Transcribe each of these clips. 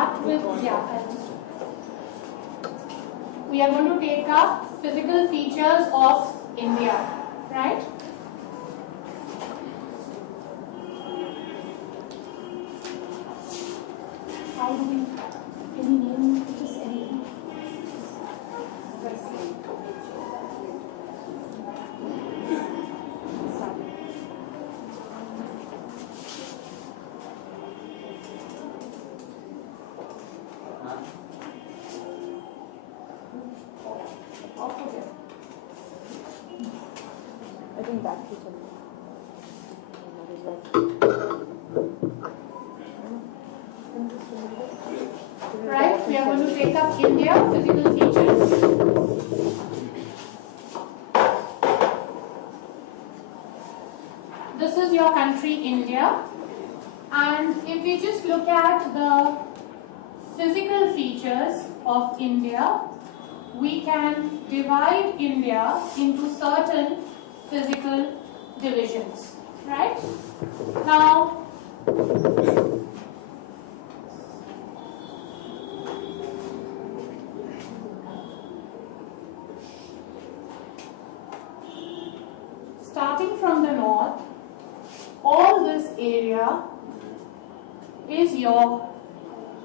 start with, we are going to take up physical features of India, right? How do we, any name, just anything? I think that is right, we are going to take up India, physical features. This is your country, India. And if we just look at the physical features of India, we can divide India into certain physical divisions, right? Now, starting from the north, all this area is your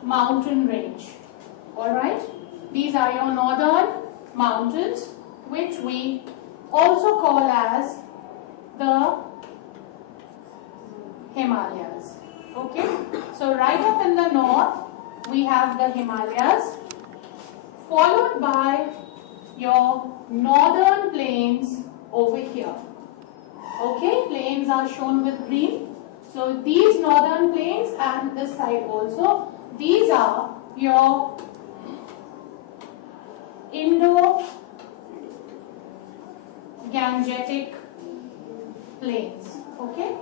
mountain range, alright? These are your northern mountains, which we also call as the Himalayas, okay? So right up in the north, we have the Himalayas, followed by your northern plains over here. Okay, plains are shown with green. So these northern plains and this side also, these are your Indo-Gangetic plains. Okay,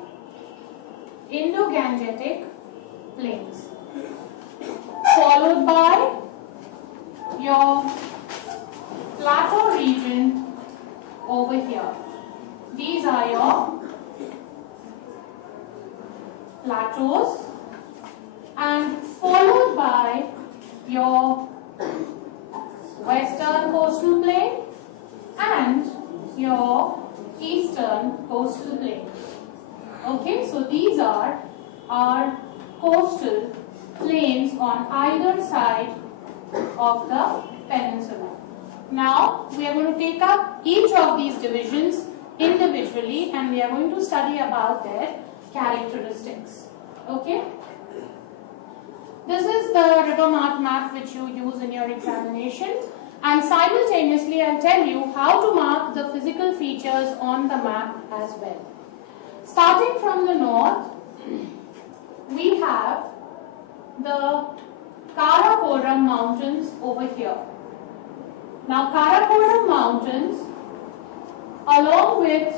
Indo-Gangetic plains, followed by your plateau region over here. These are your plateaus, and followed by your western coastal plain and your eastern coastal plain. Okay, so these are our coastal plains on either side of the peninsula. Now we are going to take up each of these divisions individually and we are going to study about their characteristics. Okay, this is the river map which you use in your examination, and simultaneously I'll tell you how to mark the physical features on the map as well. Starting from the north, we have the Karakoram mountains over here. Now Karakoram mountains, along with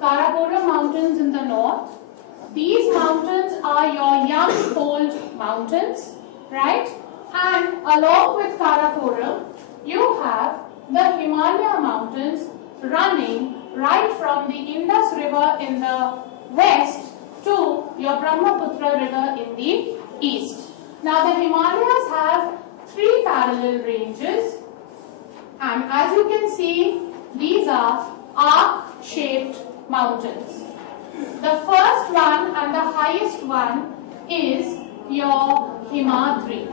Karakoram mountains in the north, these mountains are your young fold mountains, right? And along with Karakoram, you have the Himalaya mountains running right from the Indus River in the west to your Brahmaputra River in the east. Now the Himalayas have three parallel ranges, and as you can see, these are arc-shaped mountains. The first one and the highest one is your Himadri,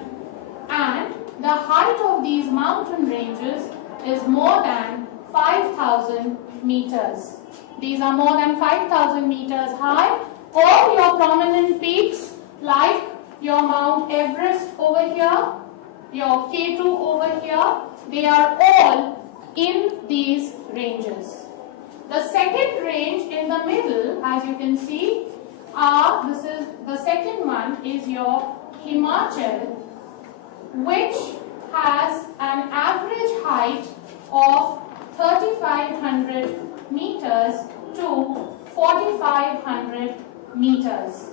and the height of these mountain ranges is more than 5,000 meters. These are more than 5,000 meters high. All your prominent peaks like your Mount Everest over here, your K2 over here, they are all in these ranges. The second range in the middle, as you can see, this is the second one is your Himachal, which has an average height of 3,500 meters to 4,500 meters.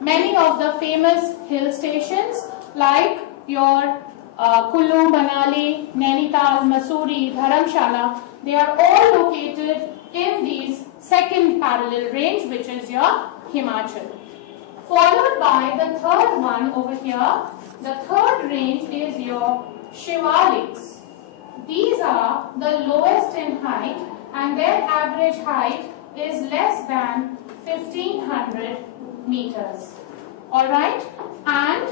Many of the famous hill stations like your Kullu, Manali, Nainital, Mussoorie, Dharamshala, they are all located in these second parallel range, which is your Himachal. Followed by the third one over here. The third range is your Shivaliks. These are the lowest in height and their average height is less than 1500 meters. Alright, and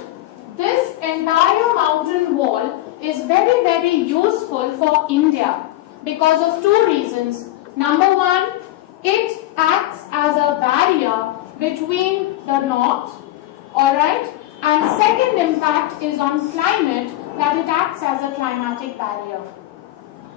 this entire mountain wall is very, very useful for India because of two reasons. Number one, it acts as a barrier between the north, alright, and second impact is on climate, that it acts as a climatic barrier.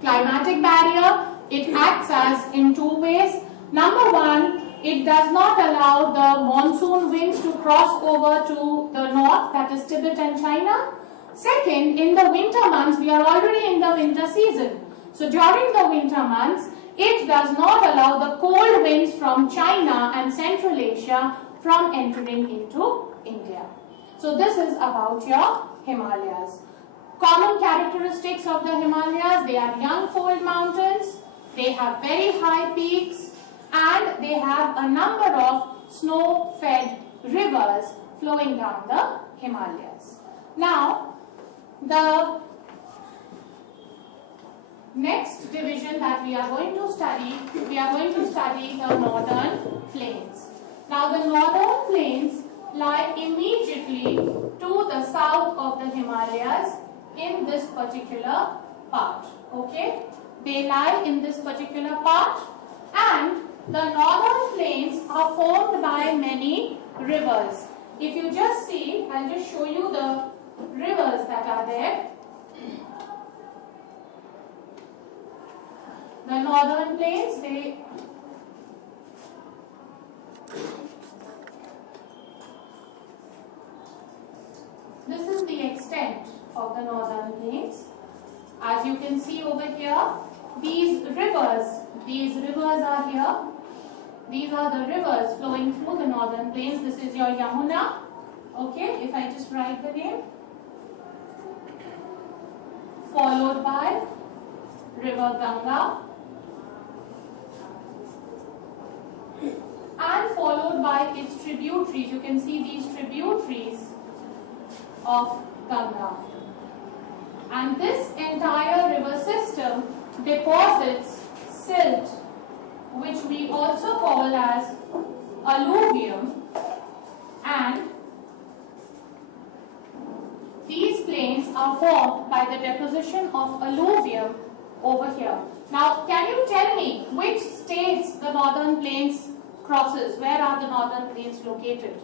Climatic barrier, it acts as in two ways. Number one, it does not allow the monsoon winds to cross over to the north, that is Tibet and China. Second, in the winter months, we are already in the winter season. So during the winter months, it does not allow the cold winds from China and Central Asia from entering into India. So this is about your Himalayas. Common characteristics of the Himalayas, they are young fold mountains, they have very high peaks, and they have a number of snow-fed rivers flowing down the Himalayas. Now, the next division that we are going to study the northern plains. Now, the northern plains lie immediately to the south of the Himalayas in this particular part. Okay, they lie in this particular part, and the northern plains are formed by many rivers. If you just see, I'll just show you the rivers that are there. The northern plains, this is the extent of the northern plains. As you can see over here, these rivers are here. These are the rivers flowing through the northern plains. This is your Yamuna. Okay, if I just write the name. Followed by river Ganga. And followed by its tributaries. You can see these tributaries of Ganga. And this entire river system deposits silt, which we also call as alluvium, and these plains are formed by the deposition of alluvium over here. Now, can you tell me which states the northern plains crosses? Where are the northern plains located?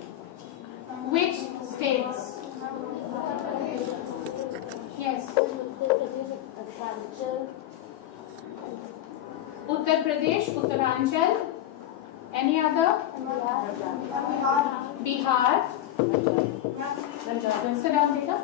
Which states? Yes. Uttar Pradesh, Uttaranchal. Any other? Bihar. Sit down, Beta.